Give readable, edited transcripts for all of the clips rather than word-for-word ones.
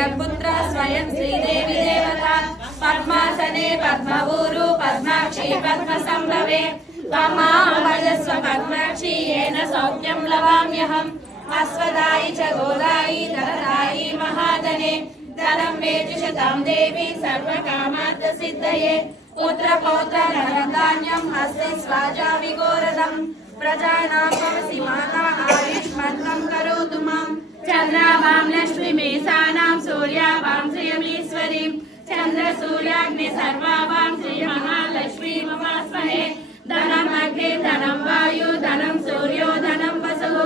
जगत्पुत्र स्वयं श्रीदेवी देवता पद्मासने पद्मऊरु पद्माक्षी पद्मसंभवे त्वमां भजस्व पद्माक्षी येन सौख्यं लवाम्यहम् अश्वदायि च गोदायि धनदायि महाधने धनं वेति शतं देवी सर्वकामार्थसिद्धये पुत्रपौत्र धनधान्यम् अस्ति स्वाजा विगोरदम् प्रजानां भवसि माता आयुष्मन्तं करोतु मां चन्द्रावां लक्ष्मीमेषानां सूर्यावां श्रियमीश्वरीं चन्द्रसूर्याग्नि सर्वावां श्रीमहालक्ष्मी ममास्महे धनम् अग्नि धनं वायु धनं सूर्यो धनं वसुः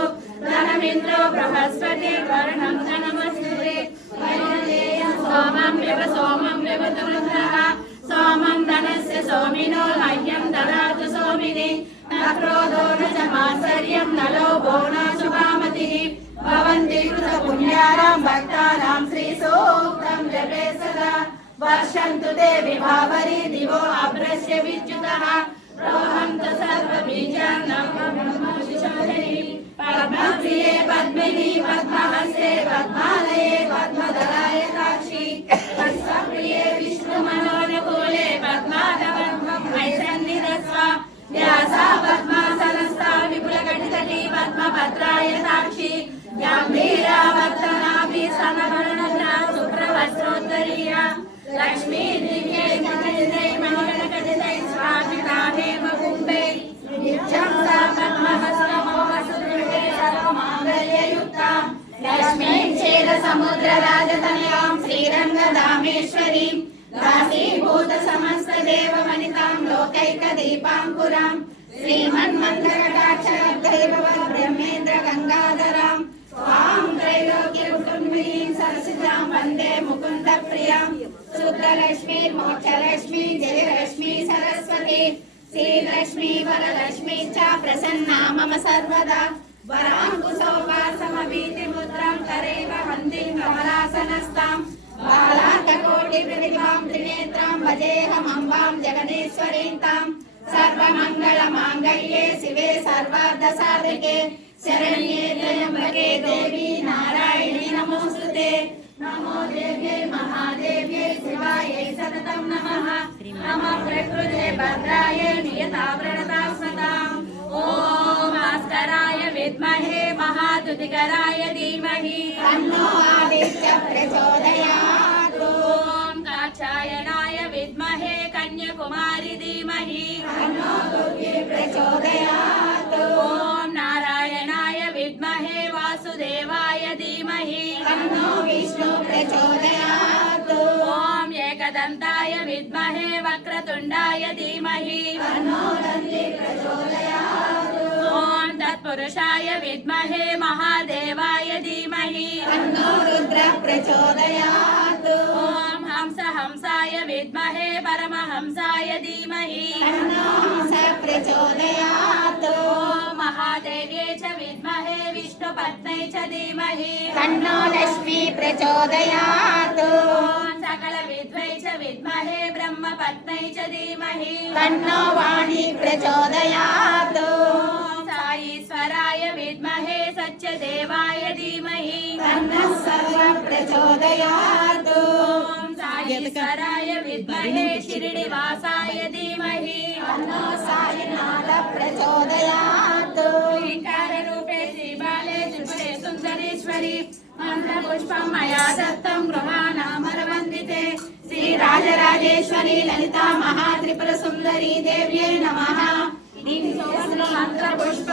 धनमिन्द्रो बृहस्पति वर्णं धनमस्तुते सोमं व्यवतु रुद्रः सोमं धनस्य सोमिनो मह्यं ददातु सोमिनि न क्रोधो न च मात्सर्यं न लोभो न शुभामतिः भवन्ति कृतपुण्यानां भक्तानां श्रीसूक्तं जपे सदा वर्षन्तु ते विभावरी दिवो अभ्रस्य विद्युतः रोहन्तु सर्वबीजानां ब्रह्मशिशोधरी पद्मप्रिये पद्मिनी पद्महस्ते पद्मालये पद्मदलाय साक्षी पद्मप्रिये विष्णुमनोनुकूले पद्माधवम् ऐसन्निधस्व व्यासा पद्मासनस्था विपुलकटितटी पद्मभद्राय साक्षी गम्भीरा वक्त्रनाभि समवर्णना शुभ्रवस्त्रोत्तरीया लक्ष्मी दिव्यै मणिजै मणिकटितै स्वामिता हेमकुम्भे नित्यं सा पद्महस्तमोहसुदृढे सर्वमाङ्गल्ययुक्तां लक्ष्मीं क्षीरसमुद्रराजतनयां श्रीरङ्गधामेश्वरीं दासीभूतसमस्तदेववनितां लोकैकदीपाङ्कुरां श्रीमन्मन्दकटाक्षलब्धैर्भवत् ब्रह्मेन्द्रगङ्गाधरां त्वां त्रैलोक्यकुटुम्बिनीं सरसिजां वन्दे मुकुन्दप्रियां शुद्धलक्ष्मी मोक्षलक्ष्मी जयलक्ष्मी सरस्वती श्रीलक्ष्मी वरलक्ष्मी च प्रसन्ना मम सर्वदा वराङ्कुशोपासमभीतिमुद्रां करैव हन्तीं कमलासनस्तां बालार्ककोटिप्रतिभां त्रिनेत्रां भजेऽहमम्बां जगदीश्वरीं तां सर्वमङ्गलमाङ्गल्ये शिवे सर्वार्थसाधके शरण्ये त्र्यम्बके देवी नारायणी नमोऽस्तुते नमो देव्यै महादेव्यै शिवायै सततं नमः नमः प्रकृते भद्रायै नियताव्रणतास्मताम् ॐ भास्कराय विद्महे महादुतिकराय धीमहि तन्नो आदित्यः प्रचोदयात् ॐ कात्यायनाय विद्महे कन्याकुमारी धीमहि तन्नो दुर्गे प्रचोदयात् ॐ नारायणाय विद्महे वासुदेवाय धीमहि तन्नो विष्णु प्रचोदयात् ॐ एकदन्ताय विद्महे वक्रतुण्डाय धीमहि तन्नो दन्ती प्रचोदयात् ॐ तत्पुरुषाय विद्महे महादेवाय धीमहि तन्नो रुद्रः प्रचोदयात् ॐ हंसाय विद्महे परमहंसाय धीमहि तन्नो हंसः प्रचोदयात् ॐ महादेव्यै च विद्महे विष्णुपत्न्यै च धीमहि तन्नो लक्ष्मी प्रचोदयात् ॐ सकलविद्मै च विद्महे ब्रह्मपत्न्यै च धीमहि तन्नो वाणी प्रचोदयात् ॐ साईश्वराय विद्महे सत्यदेवाय धीमहि तन्नः सर्वः प्रचोदयात् ॐ साईश्वराय विद्महे शिरडिवासाय धीमहि तन्नो साईनाथः प्रचोदयात् ॐकारूपे श्रीबाले त्रिपुरे सुन्दरेश्वरी मन्त्रपुष्पं मया दत्तं गृहाणामरवन्दिते श्रीराजराजेश्वरी ललिता महात्रिपुरसुन्दरी देव्यै नमः मंत्रपुष्प